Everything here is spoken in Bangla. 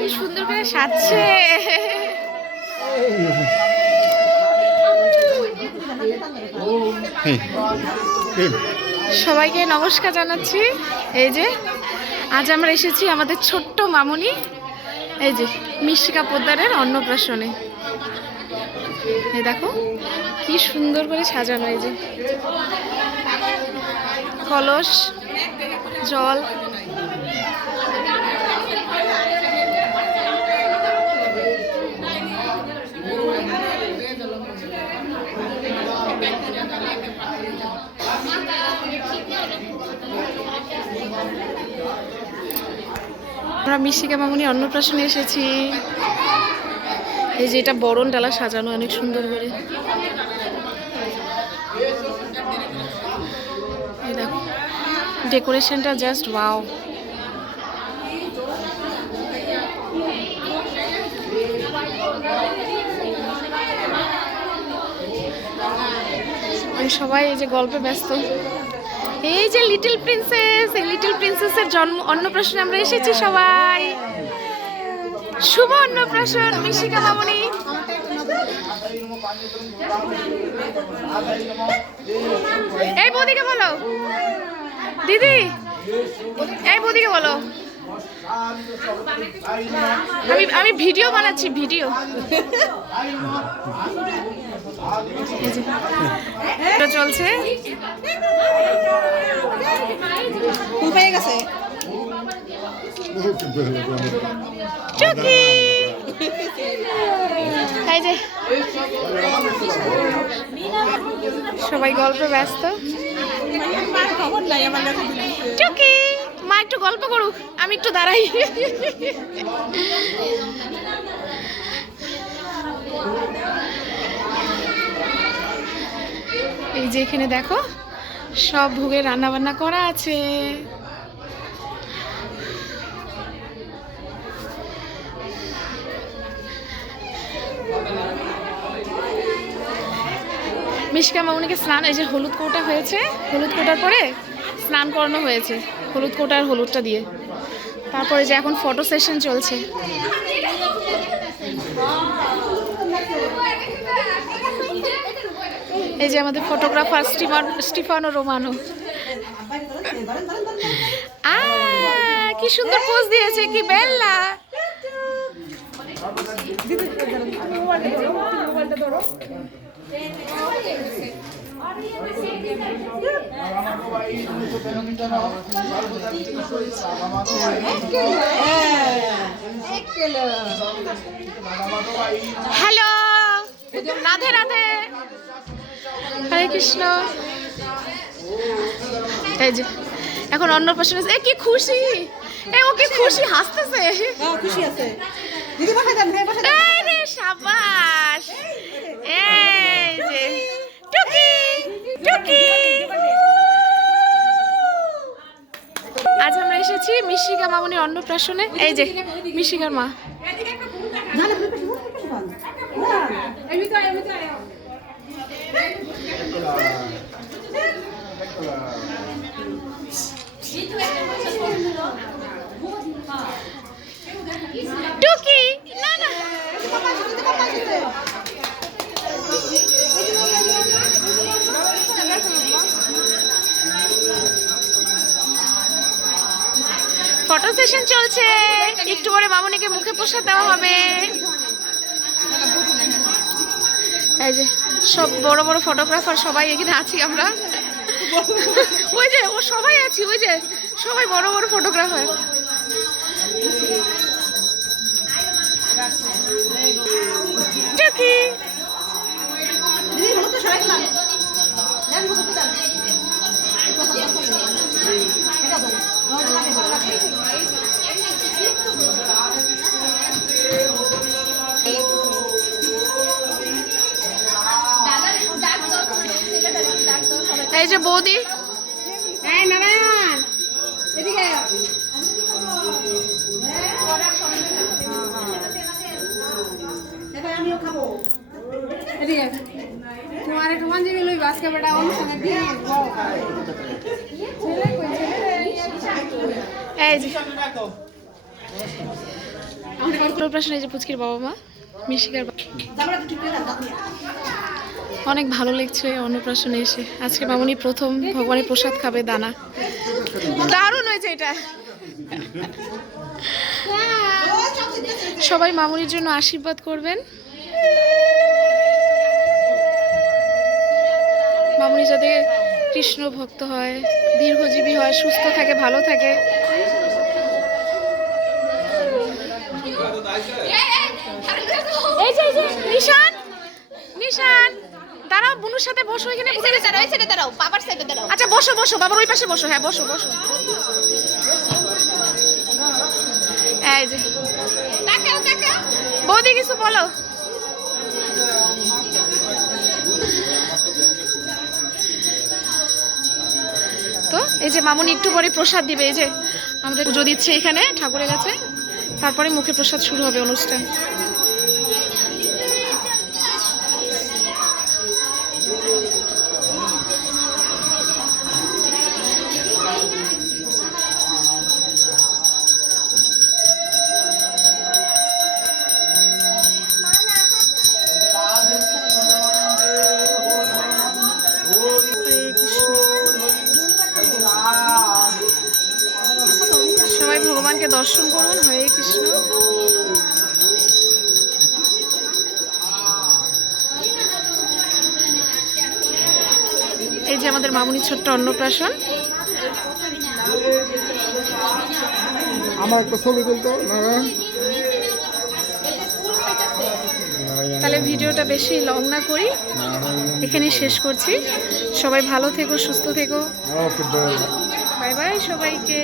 কি সুন্দর করে সাজছে। সবাইকে নমস্কার জানাচ্ছি। এই যে আজ আমরা এসেছি আমাদের ছোট্ট মামুনি, এই যে মিশিকা পোদ্দারের অন্নপ্রাশনে। এই দেখো কি সুন্দর করে সাজানো, এই যে কলস, জল, আমরা মিশিকা মামুনি অন্নপ্রাশনে এসেছি। এই যে এটা বরণ ডালা সাজানো অনেক সুন্দর করে। এই দেখো ডেকোরেশনটা জাস্ট ওয়াও। সবাই এই যে গল্পে ব্যস্ত। এই যে লিটল প্রিন্সেস, এই লিটল প্রিন্সেসের জন্ম অন্নপ্রাশনে আমরা এসেছি সবাই। শুভ অন্নপ্রাশন মিশিকা মামুনি। এই বৌদিকে বলো, দিদি এই বৌদিকে বলো। আমি ভিডিও বানাচ্ছি, ভিডিও চলছে। হয়ে গেছে চুকি। এই যে সবাই গল্পে ব্যস্ত। চুকি মা একটু গল্প করুক, আমি একটু দাঁড়াই। এই যে এখানে দেখো সব ভোগে রান্না বান্না করা আছে। মিশিকা মামুনিকে স্নান, এই যে হলুদ কোটা হয়েছে, হলুদ কোটার পরে স্নান করানো হয়েছে হলুদ কোটা আর হলুদটা দিয়ে। তারপরে যে এখন ফটো সেশন চলছে। এই যে আমাদের ফটোগ্রাফার স্টিফানো রোমানো। কি সুন্দর পোজ দিয়েছে, কি বেল্লা। হ্যালো, রাধে রাধে, হরে কৃষ্ণ। এই যে এখন অন্নপ্রাশন। এ কি খুশি, এ ও কি খুশি, হাসতেছে। খুশি আছে দিদি, বাসা যান। এই রে সাবাস। এই যে টুকি টুকি। আজ আমরা এসেছি মিশিকা মামুনি অন্নপ্রাশনে। এই যে মিশিকার মা। টুকি না না, ফটো সেশন চলছে। একটু পরে মামুনিকে মুখে প্রসাদ দেওয়া হবে। এই যে সব বড় বড় ফটোগ্রাফার সবাই এখানে আছি আমরা। ওই যে ও সবাই আছি, ওই যে সবাই বড় বড় ফটোগ্রাফার। টুকি এই যে বৌদি। নারায়ণ এদিকে আমিও খাবো। এদিকে তোমার একটু মঞ্জি লইবা আজকে বেটা অনুষ্ঠানে দিয়ে এই যে অন্নপ্রাশন, এই যে পুচকির বাবা মা, মিশিকার অনেক ভালো লাগছে অন্নপ্রাশনে এসে। আজকে মামুনি প্রথম ভগবানের প্রসাদ খাবে, দানা। দারুণ হয়েছে এটা। সবাই মামুনির জন্য আশীর্বাদ করবেন, মামুনি যাতে কৃষ্ণ ভক্ত হয়, দীর্ঘজীবী হয়, সুস্থ থাকে, ভালো থাকে। এই যে নিশান, নিশান দাঁড়াও, বুনুর সাথে বসো এখানে। দাঁড়াও, বাবার সাইডে দাঁড়াও। আচ্ছা বসো বসো, বাবার ওই পাশে বসো। হ্যাঁ বসো বসো। এই যে তাকাও তাকাও। বৌদি কিছু বলো। তো এই যে মামুনি একটু পরে প্রসাদ দিবে। এই যে আমাদের পুজো দিচ্ছে এখানে ঠাকুরের কাছে, তারপরে মুখে প্রসাদ শুরু হবে অনুষ্ঠান। সবাই ভগবানকে দর্শন করুন। হরে কৃষ্ণ। এই যে আমাদের মামুনির ছোট্ট অন্নপ্রাশন। আমার একটা ছবি তুলতো না। তাহলে ভিডিওটা বেশি লং না করি, এখানেই শেষ করছি। সবাই ভালো থেকো, সুস্থ থেকো। Okay bye. বাই বাই সবাইকে।